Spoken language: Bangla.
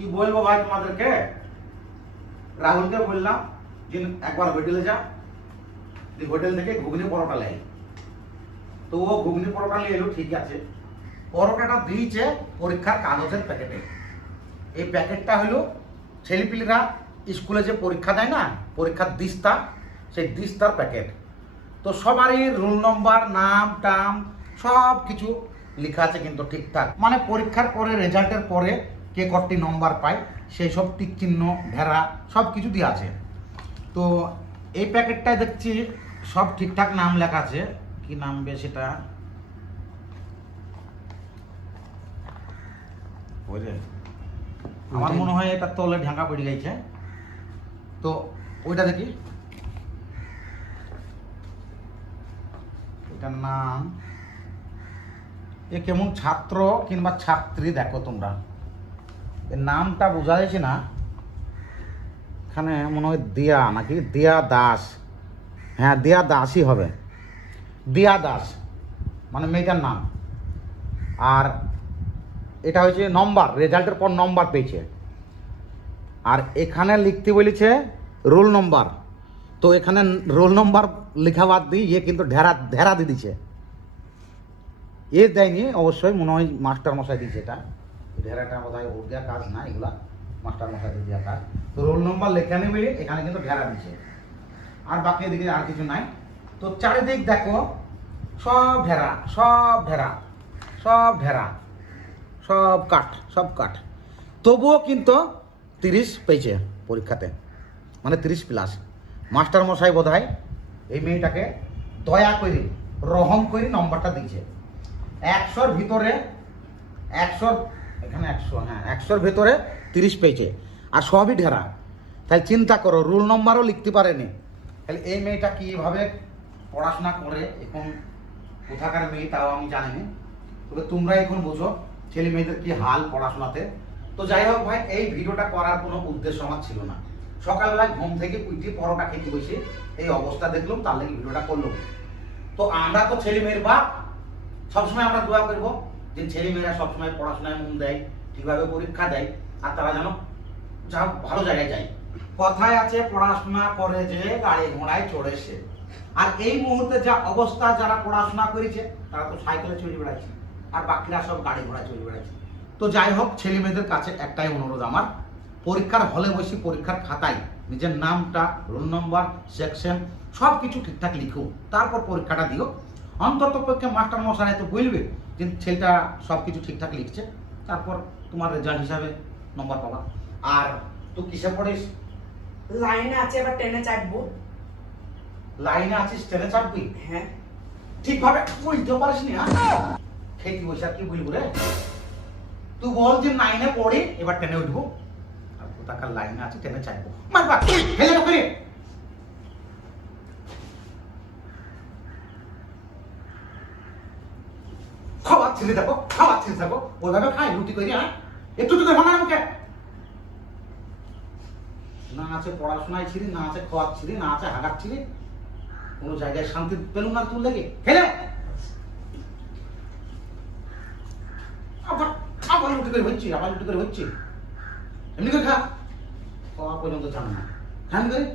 কি বলব ভাই তোমাদেরকে? রাহুলকে বললাম যে একবার হোটেলে যা। হোটেল থেকে ঘুগনি পরোটা লাই তো ও ঘুগনি পরোটা নিয়ে এলো ঠিক আছে। পরোটাটা দিয়েছে পরীক্ষার কাগজের প্যাকেটে। এই প্যাকেটটা হলো ছেলেপিলেরা স্কুলে যে পরীক্ষা দেয় না, পরীক্ষার দিস্তা, সেই দিস্তার প্যাকেট। তো সবারই রোল নম্বর নাম, টাম সব কিছু লেখা আছে কিন্তু ঠিকঠাক। মানে পরীক্ষার পরে রেজাল্টের পরে কে কতটি নম্বর পায়, সেই সব টিক চিহ্ন, ভেড়া, সব কিছু দিয়ে আছে। তো এই প্যাকেটটায় দেখছি সব ঠিকঠাক নাম লেখা আছে। কি নাম বে সেটা? বুঝলে? আমার মনে হয় এটা তলে ঢাকা পড়ে গেছে। তো ওইটা দেখি। এটার নাম, এ কেমন ছাত্র কিংবা ছাত্রী দেখো তোমরা। নামটা বোঝা যাচ্ছে না। এখানে মনে হয় দিয়া নাকি? দিয়া দাস। হ্যাঁ দিয়া দাসই হবে। দিয়া দাস। মানে মেয়েটার নাম। আর এটা হচ্ছে নম্বর, রেজাল্টের পর নম্বর পেয়েছে। আর এখানে লিখতে বলেছে রোল নম্বর। তো এখানে রোল নম্বর লেখা বাদ দিয়ে ইয়ে কিন্তু ঢেরা ঢেরা দিয়ে দিছে এ দেয়নি, অবশ্যই মনে হয় মাস্টার মশাই দিয়েছে এটা। ঢেরাটা বোধ হয় দেওয়া কাজ না, এগুলা মাস্টার মশাই দিয়ে দেওয়া কাজ। তো রোল নম্বর লেখা নেবে, এখানে কিন্তু ঢেরা দিচ্ছে আর বাকি এদিকে আর কিছু নাই। তো চারিদিক দেখো, সব ঢেরা সব ঢেরা সব ঢেরা, সব কাঠ সব কাঠ। তবুও কিন্তু তিরিশ পেয়েছে পরীক্ষাতে মানে তিরিশ প্লাস মাস্টার মশাই বোধ এই মেয়েটাকে দয়া করে, রহম করে নম্বরটা দিয়েছে। একশোর ভিতরে, একশোর এখানে একশো হ্যাঁ একশোর ভেতরে তিরিশ পেয়েছে। আর সবই ঢেরা। তাই চিন্তা করো, রোল নম্বরও লিখতে পারেনি। তাহলে এই মেয়েটা কীভাবে পড়াশোনা করে? এখন কোথাকার মেয়ে তাও আমি জানি না তবে তোমরা এখন বোঝো, ছেলে মেয়েদের কি হাল পড়াশোনাতে? তো যাই হোক ভাই, এই ভিডিওটা করার কোনো উদ্দেশ্য আমার ছিল না। সকালবেলায় ঘুম থেকে উঠে পরোটা খেতে বসে এই অবস্থা দেখলাম, তার লাগে ভিডিওটা করলাম। তো আমরা তো ছেলে মেয়ের বাপ, সবসময় আমরা দোয়া করব। যে ছেলে মেয়েরা সবসময় পড়াশোনায় মন দেয়, ঠিকভাবে পরীক্ষা দেয়, আর তারা যেন যা ভালো জায়গায় যায়। কথায় আছে, পড়াশোনা করে যে গাড়ি ঘোড়ায় চড়েছে। আর এই মুহূর্তে যা অবস্থা, যারা পড়াশোনা করেছে, তারা তো সাইকেলে চলে বেড়াচ্ছে, আর বাকিরা সব গাড়ি ঘোড়ায় চলে বেড়াচ্ছে। তো যাই হোক ছেলে মেয়েদের কাছে একটাই অনুরোধ আমার, পরীক্ষার হলে বসে পরীক্ষার খাতায় নিজের নামটা, রোল নম্বর, সেকশন সব কিছু ঠিকঠাক লিখো তারপর পরীক্ষাটা দিও। অন্তত পক্ষে মাস্টার তো বলবে যে ছেলেটা সব কিছু ঠিকঠাক লিখছে তারপর তোমার রেজাল্ট হিসাবে নম্বর পাবা। আর তুই কিসে পড়িস? লাইনে আছে এবার টেনে চাটবো লাইনে আছিস ট্রেনে চাপবি? হ্যাঁ। ঠিকভাবে বুঝতে পারিস নি হ্যাঁ? খেতে বসে আর কি বলব রে? তুই বল যে নাইনে পড়ি এবার টেনে উঠবো। আর কোথাকার লাইনে আছে টেনে চাইব মারবা ফেলে রাখো রে দেখো খাওয়াচ্ছি দেখো, ওইভাবে খাই রুটি করি হ্যাঁ? একটু তো দেবো না আমাকে। না আছে পড়াশোনায় ছিলি, না আছে খাওয়াচ্ছিলি না আছে হাগাচ্ছিলি কোনো জায়গায় শান্তি পেলুম না তোর লেগে। ফেলে আবার লুটি করে হচ্ছে, আবার লুটি করে হচ্ছে। এমনি করে খা। খাওয়া পর্যন্ত জান না। হ্যাঁ করে?